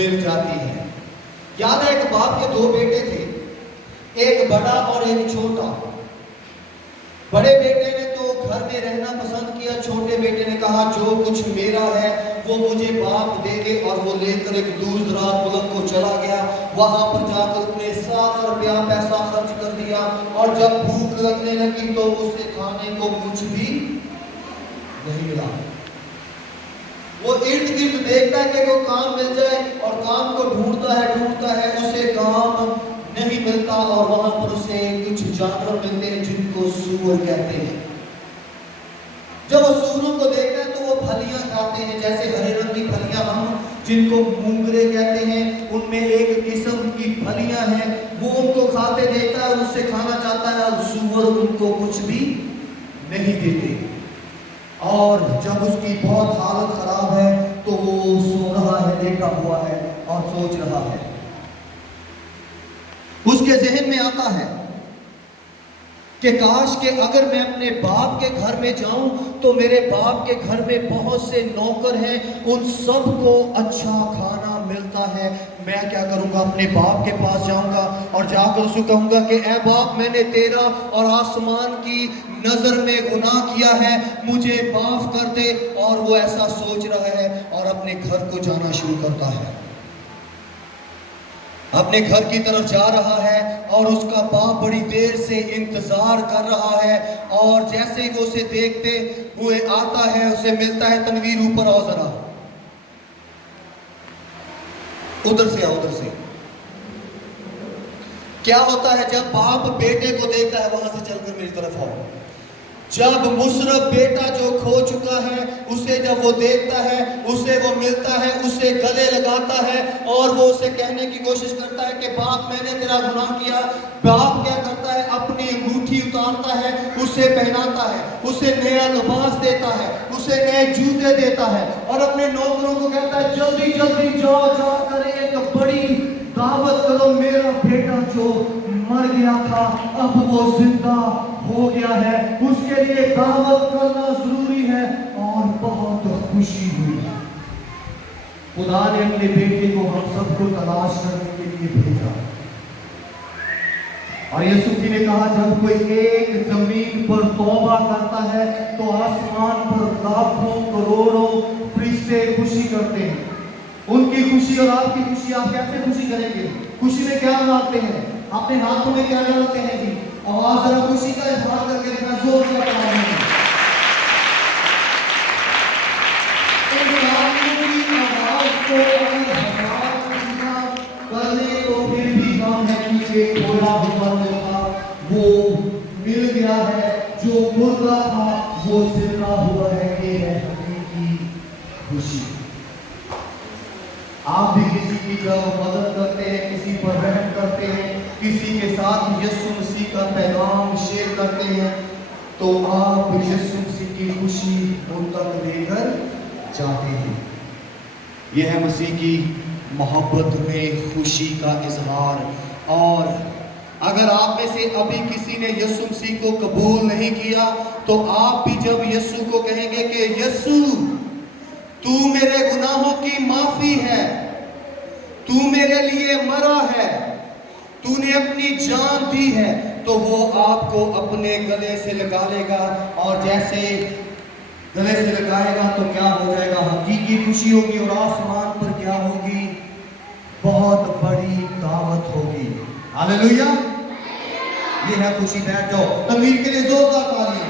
مل جاتی ہے۔ یاد ہے ایک باپ کے 2 بیٹے تھے، ایک بڑا اور ایک چھوٹا۔ بڑے بیٹے نے تو گھر میں رہنا پسند کیا، چھوٹے بیٹے نے کہا جو کچھ میرا ہے وہ مجھے باپ دے دے، اور وہ لے کر ایک دور دراز ملک کو چلا گیا۔ وہاں پر جا کر اپنے سارا روپیہ پیسہ خرچ کر دیا، اور جب بھوک لگنے لگی تو اسے کھانے کو کچھ بھی نہیں ملا۔ وہ ارد گرد دیکھتا ہے کہ کوئی کام مل جائے، اور کام کو ڈھونڈتا ہے، اسے کام نہیں ملتا، اور وہاں پر اسے کچھ جانور ملتے ہیں جن کو سور کہتے ہیں۔ جب وہ سوروں کو دیکھتا ہے تو وہ پھلیاں کھاتے ہیں، جیسے ہرے رنگ کی پھلیاں ہم جن کو مونگرے کہتے ہیں، ان میں ایک قسم کی پھلیاں ہیں، وہ ان کو کھاتے دیکھتا ہے، اس سے کھانا چاہتا ہے، اور سور ان کو کچھ بھی نہیں دیتے۔ اور جب اس کی بہت حالت خراب ہے تو وہ سو رہا ہے، لیٹا ہوا ہے اور سوچ رہا ہے۔ اس کے ذہن میں آتا ہے کہ کاش کہ اگر میں اپنے باپ کے گھر میں جاؤں تو میرے باپ کے گھر میں بہت سے نوکر ہیں، ان سب کو اچھا کھانا ملتا ہے۔ میں کیا کروں گا، اپنے باپ کے پاس جاؤں گا اور جا کر اسے کہوں گا کہ اے باپ، میں نے تیرا اور آسمان کی نظر میں گناہ کیا ہے، مجھے معاف کر دے۔ اور وہ ایسا سوچ رہا ہے اور اپنے گھر کو جانا شروع کرتا ہے، اپنے گھر کی طرف جا رہا ہے، اور اس کا باپ بڑی دیر سے انتظار کر رہا ہے۔ اور جیسے ہی وہ اسے دیکھتے ہوئے آتا ہے، اسے ملتا ہے، تنویر اوپر آؤ ذرا، ادھر سے آؤ، ادھر سے۔ کیا ہوتا ہے جب باپ بیٹے کو دیکھتا ہے، وہاں سے چل کر میری طرف آؤ، جب مصرف بیٹا جو کھو چکا ہے اسے جب وہ دیکھتا ہے، اسے وہ ملتا ہے، اسے گلے لگاتا ہے، اور وہ اسے کہنے کی کوشش کرتا ہے کہ باپ میں نے تیرا گناہ کیا۔ باپ کیا کرتا ہے، اپنی انگوٹھی اتارتا ہے، اسے پہناتا ہے، اسے نیا لباس دیتا ہے، اسے نئے جوتے دیتا ہے، اور اپنے نوکروں کو کہتا ہے جلدی جلدی جاؤ، جا کر ایک بڑی دعوت کرو، میرا بیٹا جو مر گیا تھا اب وہ زندہ ہو گیا ہے، اس کے لیے دعوت کرنا ضروری ہے۔ اور بہت خوشی ہوئی۔ خدا نے اپنے بیٹے کو ہم سب کو تلاش کرنے کے لیے بھیجا، اور یسوع نے کہا جب کوئی ایک زمین پر توبہ کرتا ہے تو آسمان پر لاکھوں کروڑوں فرشتے خوشی کرتے ہیں۔ ان کی خوشی اور آپ کی خوشی، آپ کیسے خوشی کریں گے؟ خوشی میں کیا لاتے ہیں؟ اپنے ہاتھوں میں کیا لاتے ہیں جی؟ آواز ذرا خوشی کا اظہار کر کے دیکھنا، زور سے آواز ہے۔ کو اگر ہزار خوشیاں کر لیں تو پھر بھی کم ہے، کیونکہ تھوڑا ہوا جو تھا وہ مل گیا ہے، جو مردہ تھا وہ زندہ ہوا ہے۔ یہ ہے حقیقی خوشی۔ آپ بھی کسی کی جب مدد کرتے ہیں، کسی پر رحم کرتے ہیں، کسی کے ساتھ یسوع مسیح کا پیغام شیئر کرتے ہیں، تو آپ یسوع مسیح کی خوشی ان تک لے کر جاتے ہیں۔ یہ ہے مسیح کی محبت میں خوشی کا اظہار۔ اور اگر آپ میں سے ابھی کسی نے یسوع مسیح کو قبول نہیں کیا تو آپ بھی جب یسوع کو کہیں گے کہ یسوع تو میرے گناہوں کی معافی ہے، تو میرے لیے مرا ہے، تو نے اپنی جان دی ہے، تو وہ آپ کو اپنے گلے سے لگا لے گا، اور جیسے گلے سے لگائے گا تو کیا ہو جائے گا، حقیقی خوشی ہوگی، اور آسمان پر کیا ہوگی، بہت بڑی دعوت ہوگی۔ ہاللیلویہ! یہ ہے خوشی۔ بیٹھ جاؤ، تکبیر کے لیے زوردار تالیاں۔